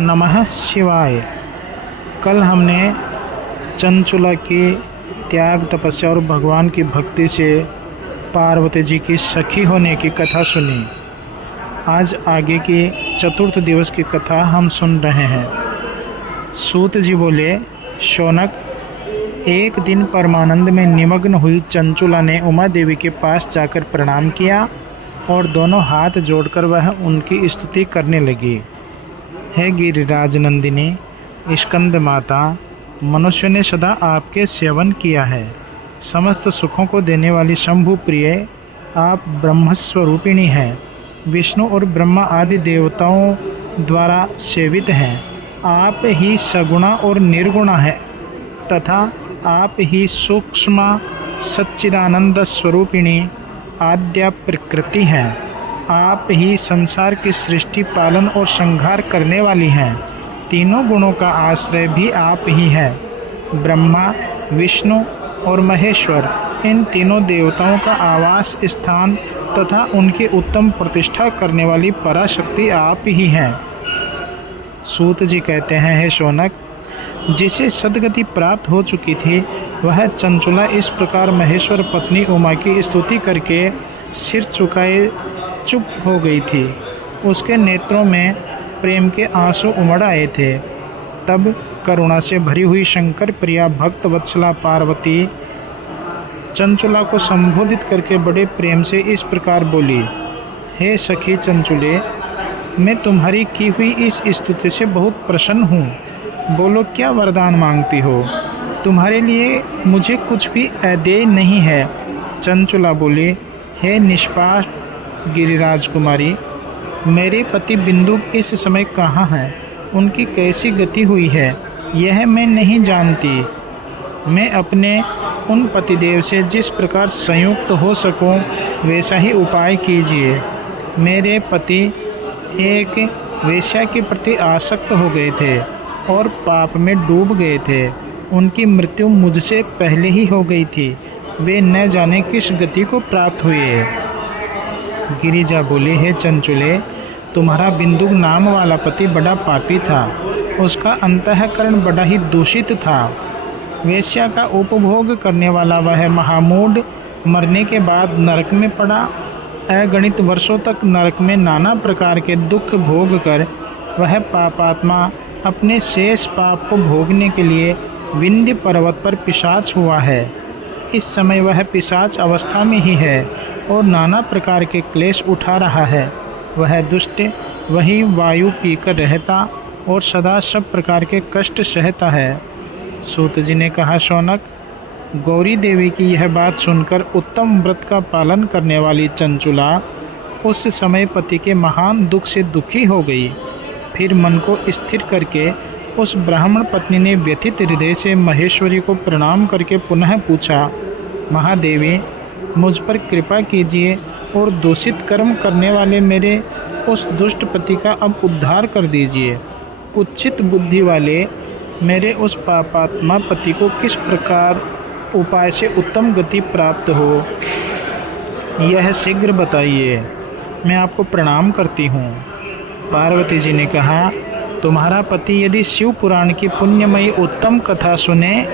नमः शिवाय। कल हमने चंचुला की त्याग, तपस्या और भगवान की भक्ति से पार्वती जी की सखी होने की कथा सुनी। आज आगे की चतुर्थ दिवस की कथा हम सुन रहे हैं। सूत जी बोले, शौनक, एक दिन परमानंद में निमग्न हुई चंचुला ने उमा देवी के पास जाकर प्रणाम किया और दोनों हाथ जोड़कर वह उनकी स्तुति करने लगी। हे गिरिराज नंदिनी, स्कंद माता, मनुष्य ने सदा आपके सेवन किया है। समस्त सुखों को देने वाली शंभु प्रिय आप ब्रह्मस्वरूपिणी हैं। विष्णु और ब्रह्मा आदि देवताओं द्वारा सेवित हैं। आप ही सगुणा और निर्गुणा है तथा आप ही सूक्ष्म सच्चिदानंद स्वरूपिणी आद्या प्रकृति हैं। आप ही संसार की सृष्टि, पालन और संहार करने वाली हैं। तीनों गुणों का आश्रय भी आप ही है। ब्रह्मा, विष्णु और महेश्वर, इन तीनों देवताओं का आवास स्थान तथा उनकी उत्तम प्रतिष्ठा करने वाली पराशक्ति आप ही हैं। सूत जी कहते हैं, हे शौनक, जिसे सद्गति प्राप्त हो चुकी थी वह चंचुला इस प्रकार महेश्वर पत्नी उमा की स्तुति करके सिर झुकाए चुप हो गई थी। उसके नेत्रों में प्रेम के आंसू उमड़ आए थे। तब करुणा से भरी हुई शंकर प्रिया भक्त वत्सला पार्वती चंचुला को संबोधित करके बड़े प्रेम से इस प्रकार बोली, हे सखी चंचुले, मैं तुम्हारी की हुई इस स्तुति से बहुत प्रसन्न हूँ। बोलो, क्या वरदान मांगती हो? तुम्हारे लिए मुझे कुछ भी अदेय नहीं है। चंचुला बोली, हे निष्पाप गिरिराज कुमारी, मेरे पति बिंदु इस समय कहाँ हैं? उनकी कैसी गति हुई है यह मैं नहीं जानती। मैं अपने उन पतिदेव से जिस प्रकार संयुक्त हो सकूं वैसा ही उपाय कीजिए। मेरे पति एक वेश्या के प्रति आसक्त हो गए थे और पाप में डूब गए थे। उनकी मृत्यु मुझसे पहले ही हो गई थी। वे न जाने किस गति को प्राप्त हुए। गिरिजा बोले, हे चंचुले, तुम्हारा बिंदु नाम वाला पति बड़ा पापी था। उसका अंतःकरण बड़ा ही दूषित था। वेश्या का उपभोग करने वाला वह महामूढ़ मरने के बाद नरक में पड़ा। अगणित वर्षों तक नरक में नाना प्रकार के दुख भोग कर वह पापात्मा अपने शेष पाप को भोगने के लिए विंध्य पर्वत पर पिशाच हुआ है। इस समय वह पिशाच अवस्था में ही है और नाना प्रकार के क्लेश उठा रहा है। वह दुष्ट वही वायु पीकर रहता और सदा सब प्रकार के कष्ट सहता है। सूत जी ने कहा, शौनक, गौरी देवी की यह बात सुनकर उत्तम व्रत का पालन करने वाली चंचुला उस समय पति के महान दुख से दुखी हो गई। फिर मन को स्थिर करके उस ब्राह्मण पत्नी ने व्यथित हृदय से महेश्वरी को प्रणाम करके पुनः पूछा, महादेवी, मुझ पर कृपा कीजिए और दूषित कर्म करने वाले मेरे उस दुष्ट पति का अब उद्धार कर दीजिए। कुत्सित बुद्धि वाले मेरे उस पापात्मा पति को किस प्रकार उपाय से उत्तम गति प्राप्त हो, यह शीघ्र बताइए। मैं आपको प्रणाम करती हूँ। पार्वती जी ने कहा, तुम्हारा पति यदि शिव पुराण की पुण्यमयी उत्तम कथा सुने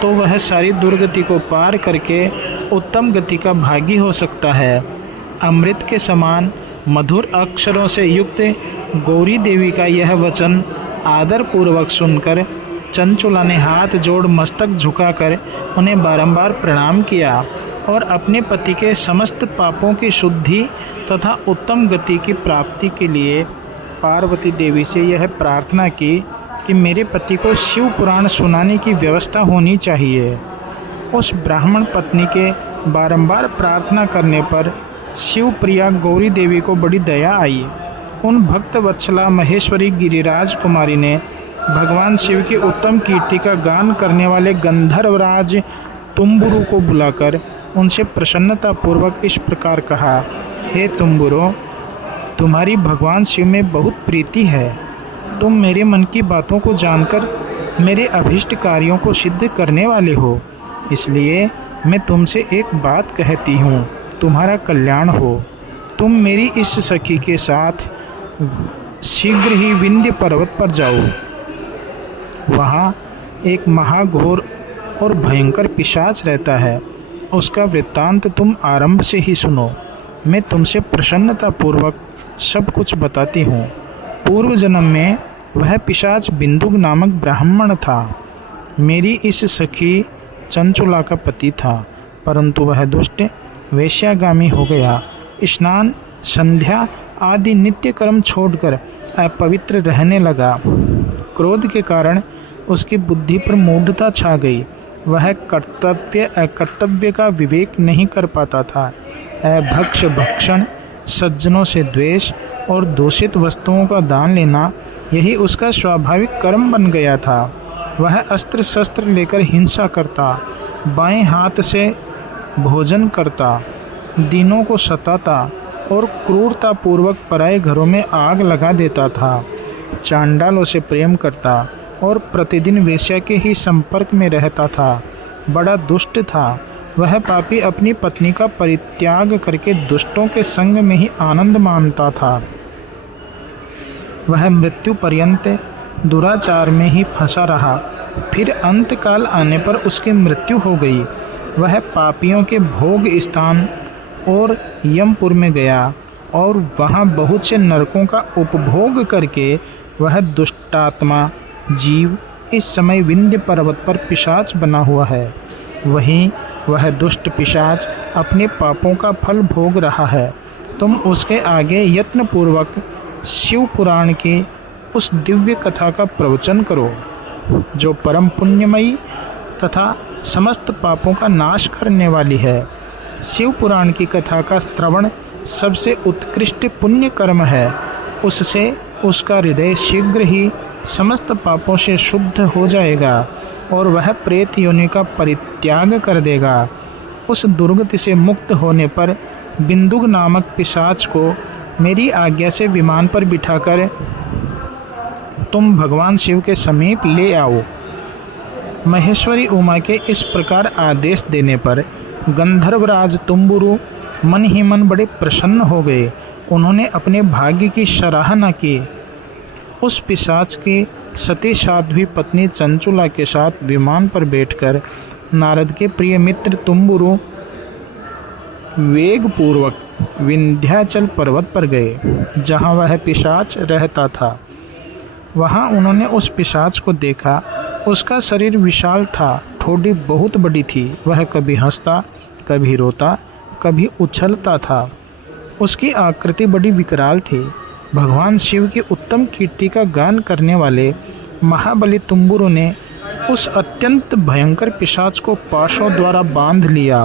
तो वह सारी दुर्गति को पार करके उत्तम गति का भागी हो सकता है। अमृत के समान मधुर अक्षरों से युक्त गौरी देवी का यह वचन आदर पूर्वक सुनकर चंचुला ने हाथ जोड़ मस्तक झुकाकर उन्हें बारंबार प्रणाम किया और अपने पति के समस्त पापों की शुद्धि तथा उत्तम गति की प्राप्ति के लिए पार्वती देवी से यह प्रार्थना की कि मेरे पति को शिव पुराण सुनाने की व्यवस्था होनी चाहिए। उस ब्राह्मण पत्नी के बारंबार प्रार्थना करने पर शिव प्रिया गौरी देवी को बड़ी दया आई। उन भक्त वत्सला महेश्वरी गिरिराज कुमारी ने भगवान शिव की उत्तम कीर्ति का गान करने वाले गंधर्वराज तुम्बुरु को बुलाकर उनसे प्रसन्नता पूर्वक इस प्रकार कहा, हे तुम्बुरो, तुम्हारी भगवान शिव में बहुत प्रीति है। तुम मेरे मन की बातों को जानकर मेरे अभीष्ट कार्यों को सिद्ध करने वाले हो। इसलिए मैं तुमसे एक बात कहती हूँ, तुम्हारा कल्याण हो। तुम मेरी इस सखी के साथ शीघ्र ही विंध्य पर्वत पर जाओ। वहाँ एक महाघोर और भयंकर पिशाच रहता है। उसका वृत्तांत तुम आरंभ से ही सुनो। मैं तुमसे प्रसन्नतापूर्वक सब कुछ बताती हूँ। पूर्व जन्म में वह पिशाच बिंदुक नामक ब्राह्मण था। मेरी इस सखी चंचुला का पति था, परंतु वह दुष्ट वेश्यागामी हो गया। स्नान, संध्या आदि नित्य कर्म छोड़कर अपवित्र रहने लगा। क्रोध के कारण उसकी बुद्धि पर मूढ़ता छा गई। वह कर्तव्य अकर्तव्य का विवेक नहीं कर पाता था। अभक्ष भक्षण, सज्जनों से द्वेष और दूषित वस्तुओं का दान लेना, यही उसका स्वाभाविक कर्म बन गया था। वह अस्त्र शस्त्र लेकर हिंसा करता, बाएं हाथ से भोजन करता, दीनों को सताता और क्रूरतापूर्वक पराये घरों में आग लगा देता था। चांडालों से प्रेम करता और प्रतिदिन वेश्या के ही संपर्क में रहता था। बड़ा दुष्ट था। वह पापी अपनी पत्नी का परित्याग करके दुष्टों के संग में ही आनंद मानता था। वह मृत्यु पर्यंत दुराचार में ही फंसा रहा। फिर अंतकाल आने पर उसकी मृत्यु हो गई। वह पापियों के भोग स्थान और यमपुर में गया और वहाँ बहुत से नरकों का उपभोग करके वह दुष्टात्मा जीव इस समय विंध्य पर्वत पर पिशाच बना हुआ है। वहीं वह दुष्ट पिशाच अपने पापों का फल भोग रहा है। तुम उसके आगे यत्नपूर्वक शिव पुराण की उस दिव्य कथा का प्रवचन करो, जो परम पुण्यमयी तथा समस्त पापों का नाश करने वाली है। शिव पुराण की कथा का श्रवण सबसे उत्कृष्ट पुण्य कर्म है। उससे उसका हृदय शीघ्र ही समस्त पापों से शुद्ध हो जाएगा और वह प्रेत योनि का परित्याग कर देगा। उस दुर्गति से मुक्त होने पर बिंदुक नामक पिशाच को मेरी आज्ञा से विमान पर बिठाकर तुम भगवान शिव के समीप ले आओ। महेश्वरी उमा के इस प्रकार आदेश देने पर गंधर्वराज तुम्बुरु मन ही मन बड़े प्रसन्न हो गए। उन्होंने अपने भाग्य की सराहना की। उस पिशाच की सती साध्वी पत्नी चंचुला के साथ विमान पर बैठकर नारद के प्रिय मित्र तुम्बुरु वेगपूर्वक विंध्याचल पर्वत पर गए, जहाँ वह पिशाच रहता था। वहाँ उन्होंने उस पिशाच को देखा। उसका शरीर विशाल था, ठोड़ी बहुत बड़ी थी। वह कभी हंसता, कभी रोता, कभी उछलता था। उसकी आकृति बड़ी विकराल थी। भगवान शिव की उत्तम कीर्ति का गान करने वाले महाबली तुम्बुरु ने उस अत्यंत भयंकर पिशाच को पाशों द्वारा बांध लिया।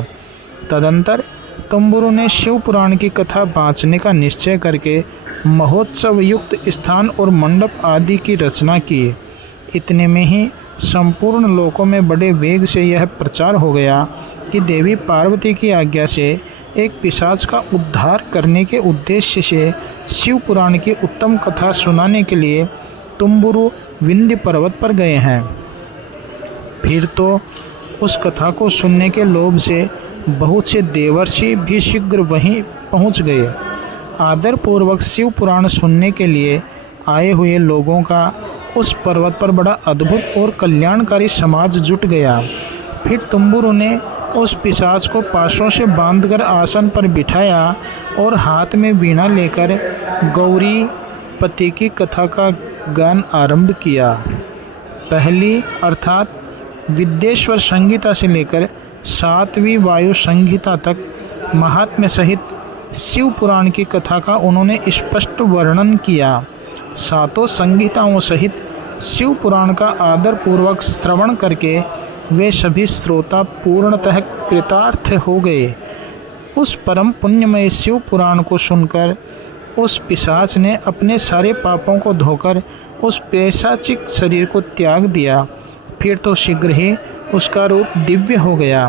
तदंतर तुम्बुरु ने शिव पुराण की कथा बाँचने का निश्चय करके महोत्सव युक्त स्थान और मंडप आदि की रचना की। इतने में ही संपूर्ण लोकों में बड़े वेग से यह प्रचार हो गया कि देवी पार्वती की आज्ञा से एक पिशाच का उद्धार करने के उद्देश्य से शिव पुराण की उत्तम कथा सुनाने के लिए तुम्बुरु विंध्य पर्वत पर गए हैं। फिर तो उस कथा को सुनने के लोभ से बहुत से देवर्षि भी शीघ्र वहीं पहुंच गए। आदरपूर्वक शिव पुराण सुनने के लिए आए हुए लोगों का उस पर्वत पर बड़ा अद्भुत और कल्याणकारी समाज जुट गया। फिर तुम्बुरु ने उस पिशाच को पाशों से बांधकर आसन पर बिठाया और हाथ में वीणा लेकर गौरी पति की कथा का गान आरंभ किया। पहली अर्थात विद्येश्वर संहिता से लेकर 7वीं वायु संहिता तक महात्म्य सहित शिव पुराण की कथा का उन्होंने स्पष्ट वर्णन किया। 7 संहिताओं सहित शिव पुराण का आदरपूर्वक श्रवण करके वे सभी श्रोता पूर्णतः कृतार्थ हो गए। उस परम पुण्यमय शिव पुराण को सुनकर उस पिशाच ने अपने सारे पापों को धोकर उस पैशाचिक शरीर को त्याग दिया। फिर तो शीघ्र ही उसका रूप दिव्य हो गया।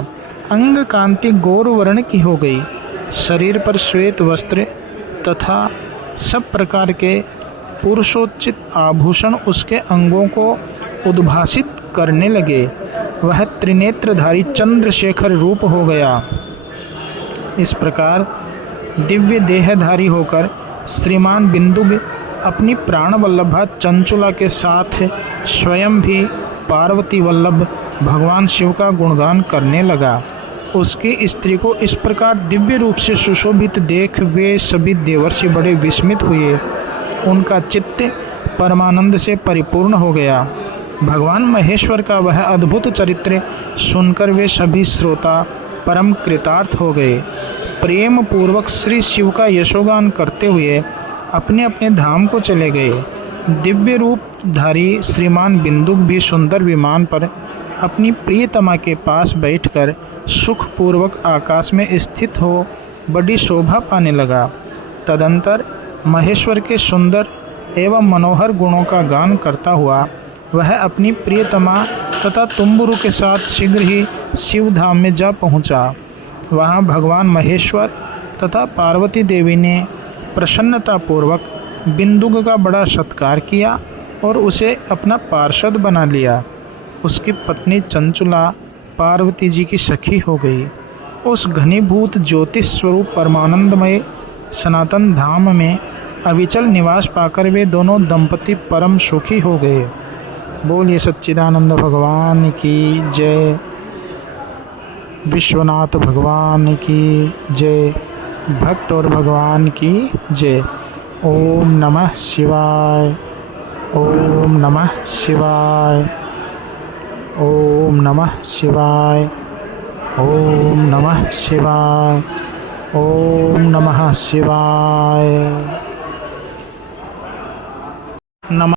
अंग कांति गौर वर्ण की हो गई। शरीर पर श्वेत वस्त्र तथा सब प्रकार के पुरुषोचित आभूषण उसके अंगों को उद्भासित करने लगे। वह त्रिनेत्रधारी चंद्रशेखर रूप हो गया। इस प्रकार दिव्य देहधारी होकर श्रीमान बिंदुक अपनी प्राण वल्लभा चंचुला के साथ स्वयं भी पार्वती वल्लभ भगवान शिव का गुणगान करने लगा। उसकी स्त्री को इस प्रकार दिव्य रूप से सुशोभित देख वे सभी देवर्षि बड़े विस्मित हुए। उनका चित्त परमानंद से परिपूर्ण हो गया। भगवान महेश्वर का वह अद्भुत चरित्र सुनकर वे सभी श्रोता परम कृतार्थ हो गए। प्रेम पूर्वक श्री शिव का यशोगान करते हुए अपने अपने धाम को चले गए। दिव्य रूपधारी श्रीमान बिंदुक भी सुंदर विमान पर अपनी प्रियतमा के पास बैठकर सुखपूर्वक आकाश में स्थित हो बड़ी शोभा पाने लगा। तदंतर महेश्वर के सुंदर एवं मनोहर गुणों का गान करता हुआ वह अपनी प्रियतमा तथा तुम्बुरु के साथ शीघ्र ही शिव धाम में जा पहुंचा। वहां भगवान महेश्वर तथा पार्वती देवी ने प्रसन्नतापूर्वक बिंदुक का बड़ा सत्कार किया और उसे अपना पार्षद बना लिया। उसकी पत्नी चंचुला पार्वती जी की सखी हो गई। उस घनीभूत ज्योतिष स्वरूप परमानंदमय सनातन धाम में अविचल निवास पाकर वे दोनों दंपति परम सुखी हो गए। बोलिए सच्चिदानंद भगवान की जय, विश्वनाथ भगवान की जय, भक्त और भगवान की जय। ओम नमः शिवाय, ओम नमः शिवाय, ओम नमः शिवाय, ओम नमः शिवाय, ओम नमः शिवाय। नमः